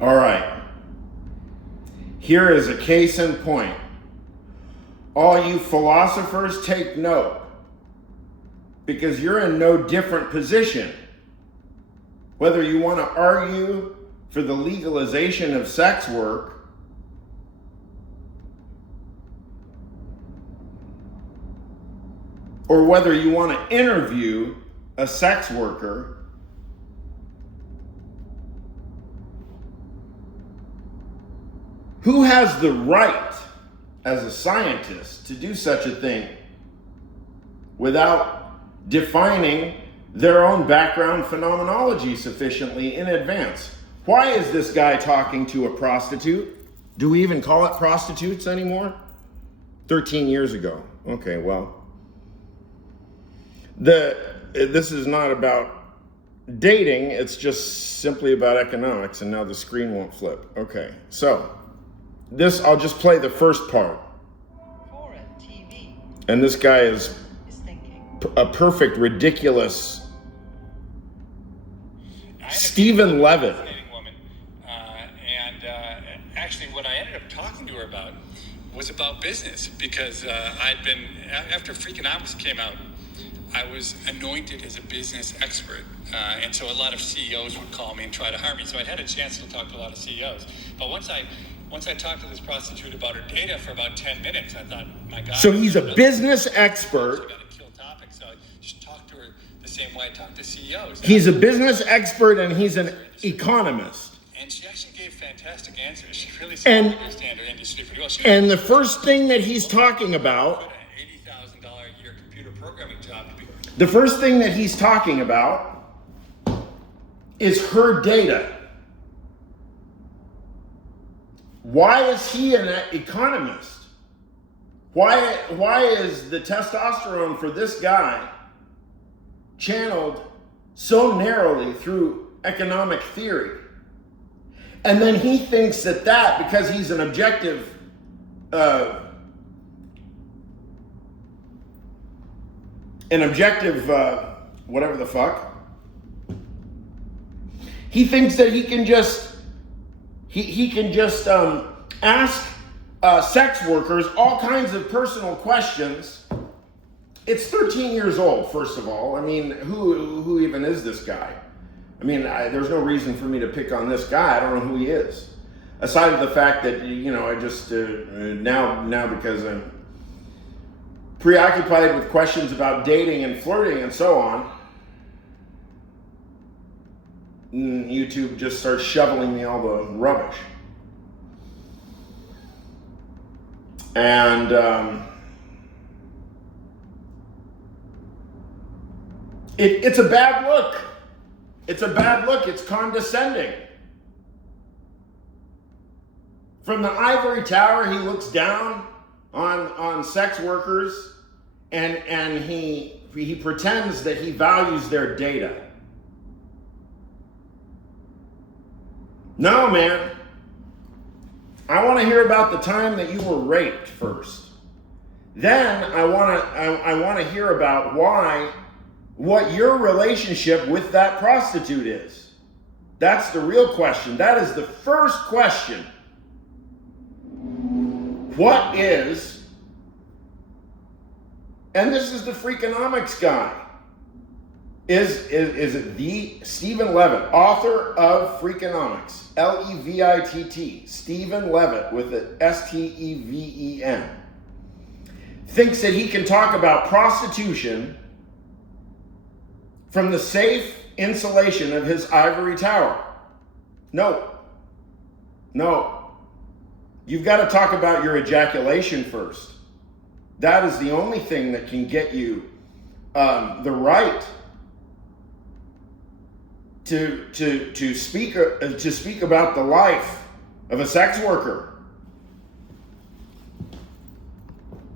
All right. Here is a case in point. All you philosophers, take note, because you're in no different position. Whether you want to argue for the legalization of sex work, or whether you want to interview a sex worker, who has the right as a scientist to do such a thing without defining their own background phenomenology sufficiently in advance? Why is this guy talking to a prostitute? Do we even call it prostitutes anymore? 13 years ago. Okay, well, this is not about dating, it's just simply about economics, and now the screen won't flip. Okay, so I'll just play the first part. And this guy is a perfect, ridiculous STEVn LEVIT. Actually, what I ended up talking to her about was about business, because I'd been, after Freakonomics came out, I was anointed as a business expert. And so a lot of CEOs would call me and try to hire me. So I'd had a chance to talk to a lot of CEOs. But once I talked to this prostitute about her data for about 10 minutes, I thought, my God. So he's a business expert. So I just talked to her the same way I talk to CEOs. He's a business expert and he's an economist. And she actually gave fantastic answers. She really seemed to understand her industry pretty well. And the first thing that he's talking about, $80,000 a year computer programming job. The first thing that he's talking about is her data. Why is he an economist? Why is the testosterone for this guy channeled so narrowly through economic theory? And then he thinks that because he's an objective whatever the fuck, he thinks that he can just ask sex workers all kinds of personal questions. It's 13 years old, first of all. I mean, who even is this guy? I mean, there's no reason for me to pick on this guy. I don't know who he is. Aside from the fact that, I just, now because I'm preoccupied with questions about dating and flirting and so on, YouTube just starts shoveling me all the rubbish. And it's a bad look. It's a bad look. It's condescending. From the ivory tower, he looks down on sex workers, and he pretends that he values their data. No, man. I want to hear about the time that you were raped first. Then I want to hear about what your relationship with that prostitute is. That's the real question. That is the first question. What is, and this is the Freakonomics guy. Is it the STEVn LEVIT, author of Freakonomics, LEVIT, STEVn LEVIT with the STEVen, thinks that he can talk about prostitution from the safe insulation of his ivory tower. No. You've got to talk about your ejaculation first. That is the only thing that can get you the right to speak about the life of a sex worker.